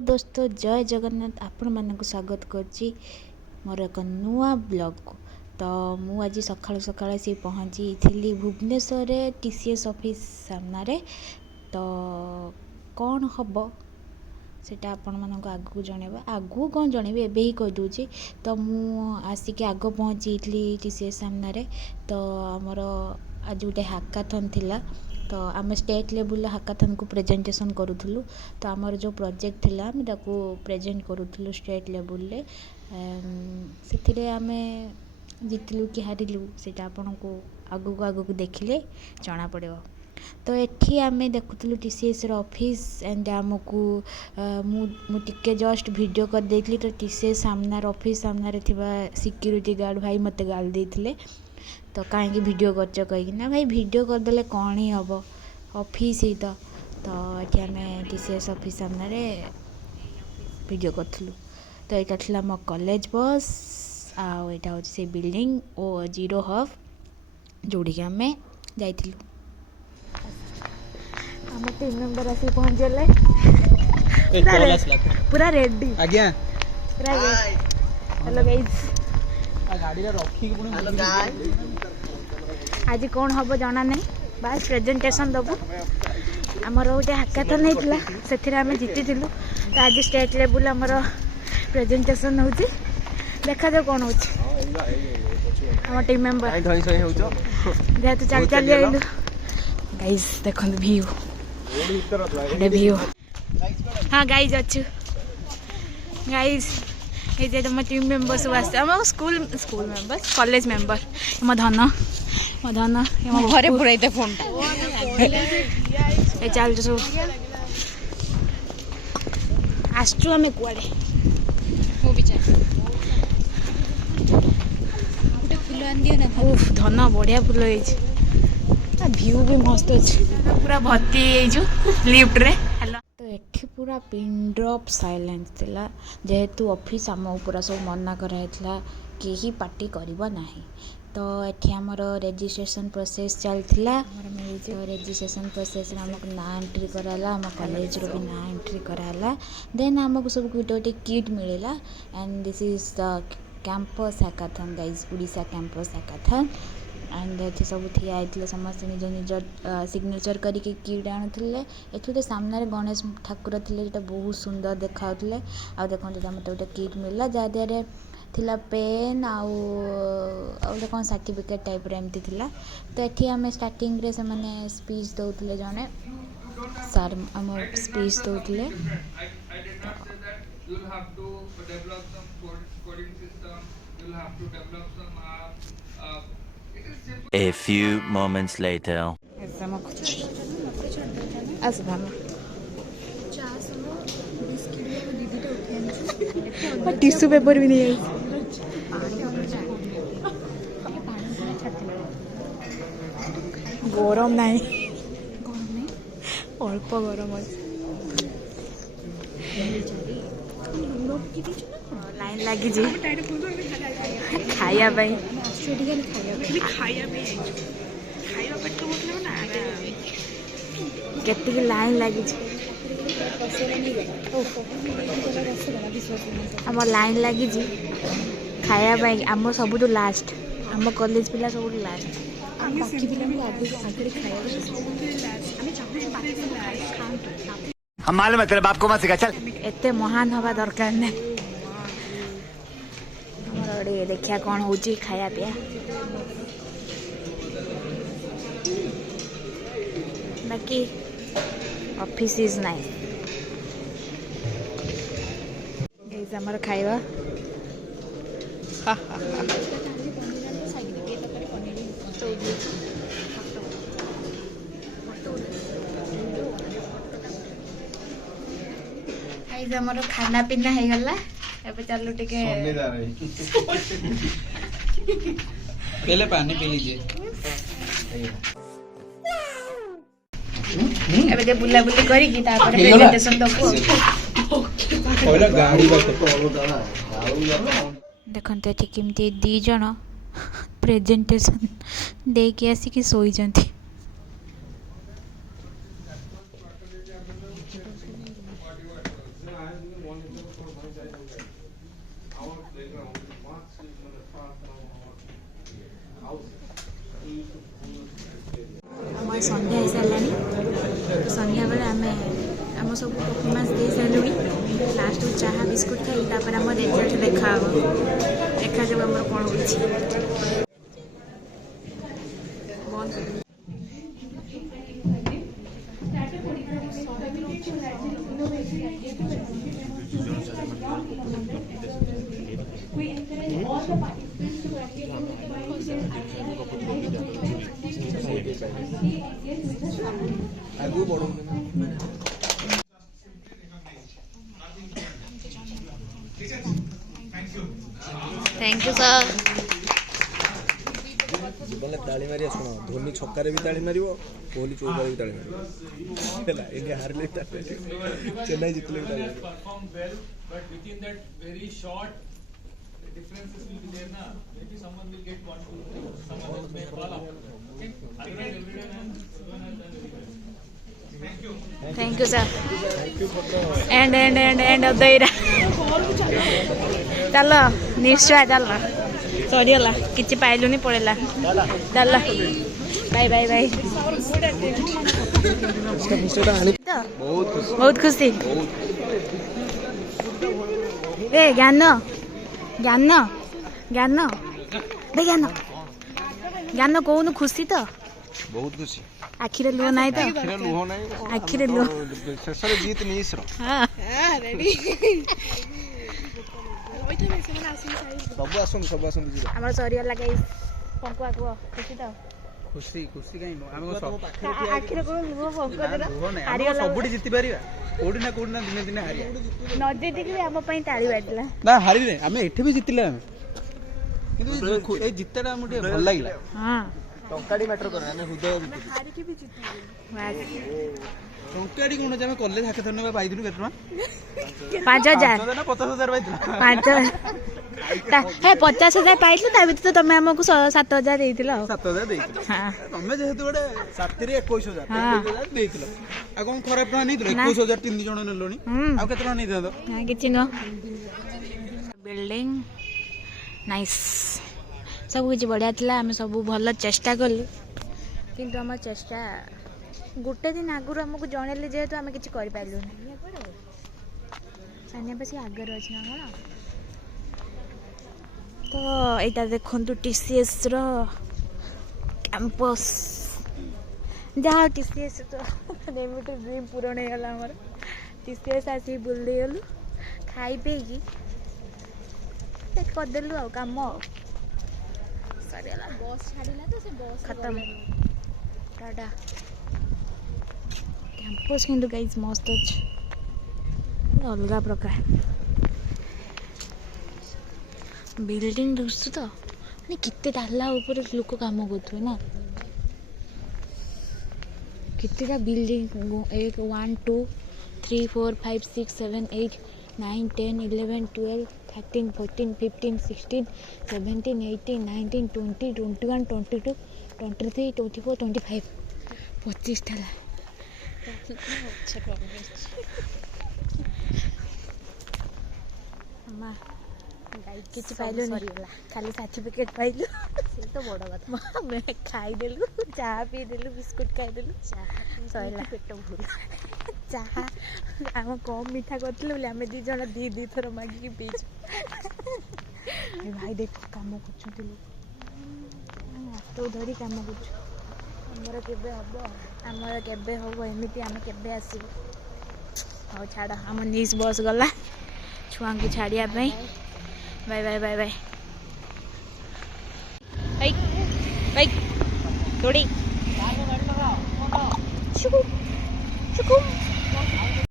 दोस्तों जय जगन्नाथ आपण मानक स्वागत करची मोर एक नुआ ब्लॉग को। तो मु आज सकाळ सकाळ से पहुँची थी भुवनेश्वर टीसीएस ऑफिस सामने। तो कौन हम सेटा आपण मानक आगु जनइबा आगु कौन जनइबी एबे ही कह दूची। तो मु आसिक आग पहुँची टीसीएस सामने। तो आमर आज गोटे हाकाथन थिला। तो आम स्टेट लेवल हाकाथन को प्रेजेंटेशन करूँ। तो आमर जो प्रोजेक्ट थिला आम ताको प्रेजेंट करूँ स्टेट लेवल ले से आम जीतलु कि हारिलु सेटा आपन को आगु देखिले जना पड़ो। तो एठी आमे देखुलु टीसीएस ऑफिस एंड आमको मुझे जस्ट वीडियो कर देथली। तो टीसीएस सामना ऑफिस सामने थिबा सिक्यूरीटी गार्ड भाई मते गाल देथिले। तो कहीं वीडियो कर कहीं ना भाई वीडियो करदे कौन ही हम ऑफिस ही तो ये आम टीसीएस ऑफिस सामने वीडियो करूँ। तो यहाँ थी मो कॉलेज बस आउ यहाँ हूँ से बिल्डिंग ओ जीरो हब जोड़ी आम जाइलु। आम टीम मेंबर आसी पहुँचले पूरा रेडी आज्ञा पूरा हेलो गाइस आज कौन हम जना नहीं बस प्रेजेंटेशन दबु। आमर गोटे हाकाथन होता से आम जीति। तो आज स्टेट लेवल आमर प्रेजेंटेशन हो देखा जाओ कौन हो टीम मेंबर जेहेतु चल चल आइलु। गाइस देखो व्यू व्यू हाँ गाइस अच्छु गाइस ये तुम टीम मेंबर सब आस स्कूल मेंबर्स कॉलेज मेंबर मो धन घरे पुराइते फोन चल सब आसचु आम कुआड़े धन बढ़िया फुल व्यू भी मस्त अच्छे पूरा भर्ती लिफ्ट रे। तो एठी पूरा पिन ड्रॉप साइलेंस थिला जेहेतु ऑफिस आम पूरा सब मना कराइला कि पार्टी करिबा नाही। तो एठी हमर रजिस्ट्रेशन प्रोसेस चलथिला। तो रजिस्ट्रेशन प्रोसेस हमको ना एंट्री कराला आम कॉलेज रो भी ना एंट्री कराला। देन हमको सब गोटे किट मिलेला and this is the campus hackathon guys Orissa campus hackathon. And ये सब ठिया होते समस्त निज निज सिग्नेचर करके किट आणुले। ये सामने गणेश ठाकुर थे जो बहुत सुंदर देखा आ देखो मत गोटे किट मिलला जहाँद्वारा थिला पेन आउ कौन सर्टिफिकेट टाइप एमती थिला। तो ये आम स्टार्टिंग रे से माने स्पीच दौले जड़े सार आम स्पीच दौले। A few moments later. Tissue paper भी नहीं गरम ना अल्प गरम लाइन लगी खाया केती लाइन लगी आम लाइन लगी खाया आम सब लास्ट आम कॉलेज पिला सब लास्ट हम मालूम है तेरे बाप को मत सिखा चल। एते महान हवा दरकार नहीं देखिया कौन हो खाया पिया बाकी ऑफिस इज नाइस। आमर खाइबा आमर खाना पीना हो गला। एबे चलो टिके पहले पानी पी लीजिए। एबे जे बुला बुली करी की तापर प्रेजेंटेशन दबो। पहले गाड़ी देखते ये केमती दी जन प्रेजेंटेशन दे के आसिक शोई जंती। आम संध्या हो सारानी संध्या बेले आम आम सब परफॉर्मेंस दे सारूँ लास्ट चाहा बिस्कुट खाई तापर आम रिजल्ट देखा देखा जो आम कौन हो आगू बढ़ो थैंक यू सर जीवन ताली मारिया शुण धोनी छक्का भी ताली मार कोहली चौका भी ताली मार इंडिया हारले चेन्नई जितले भी differences will be there na. Maybe someone will get 1, 2, 3. Someone else may fall out. Okay. Otherwise, everyone has done everything. Thank you. Thank you sir end of the era चल निश्चय चल सरीगला किसी पाइलुनि पड़ेगा चल बाय बाय बाय बहुत खुशी ए ज्ञान ज्ञान ज्ञान बे ज्ञान ज्ञान कौन खुशी तो बहुत खुशी आखिरे लुह ना तो लुह नहीं आखिरे लुह शेष जीत नहीं हाँ सब आसन आमर सरीगला गाइस पंकुआ कुह खुशी तो खुशी खुशी कहीं आम आखिरे कौन लुह पंकुआ हारिगला सबुठी जीति पारिबा कोडी ना दिने दिने हारिया न जीति भी आम पई ताली बाजला ना हारि रे आमे एठी भी जीतिले आमे किंतु ए जितटा हम टे भल लागिला हां टंकाडी मैटर कर हमें हृदय हारी के भी जीति टंकाडी कोन जे हम कॉलेज हाके धरने पाई दिनु केतना 5000 ना 50000 पाई दिनु 5000 हे 50000 पाइलु ता भीतर तो तुम हमको 7000 देइतिलो 7000 देइतिलो हां तमे जेहेतु गोटे 7 रे 21000 हाँ। 21000 देइतिलो आ कोन खराब ना नहीं दिलो 21000 तीन जण नेलोनी आ केतना नहीं देदो हां किछि न बिल्डिंग नाइस सब कुछ बढ़िया थिला हम सब भल चेष्टा कलु किंतु हम चेष्टा गोटे दिन आगुरी आमको जनइले जेहेतु आम किसी कर पार्लु सानिया बस आगर अच्छी ना कौन तो यहाँ देखु TCS रो कैंपस जहाँ TCS तो ड्रीम पूरण हो गला आमर TCS आसी बुले गलु खाई पेगी करदेलु आ काम सरीगला बस छाड़िला तो से बस खत्म टाटा कैंपस किंतु गाइस मस्त अच्छे अलग प्रकार बिल्डिंग देखु तो माने कितने ताला ऊपर लोक काम करते ना कितटा बिल्डिंग 1 2 3 4 5 6 7 8 9 10 11 12 13 14 15 16 17 18 19 20 21 22 23 24 25 25 ताला अम्मा किसी पाइलु खाली सर्टिफिकेट पाइलु से तो बड़ कथा मैं खाईदेलु चाहा पीदेलु बिस्कुट खाईदेलु सैला पेट भूल चाहा आम कम मीठा करथिलु बोले आमे दी जण दी थर मागी पीच भाई देख काम करछथि लोग तो धरी काम करछ हमर केबे हबो एमिति आम केबे आसीबो हो छाड़ हम न्यूज बस गला छुआ को छाड़िया bye bye bye bye bye bye थोड़ी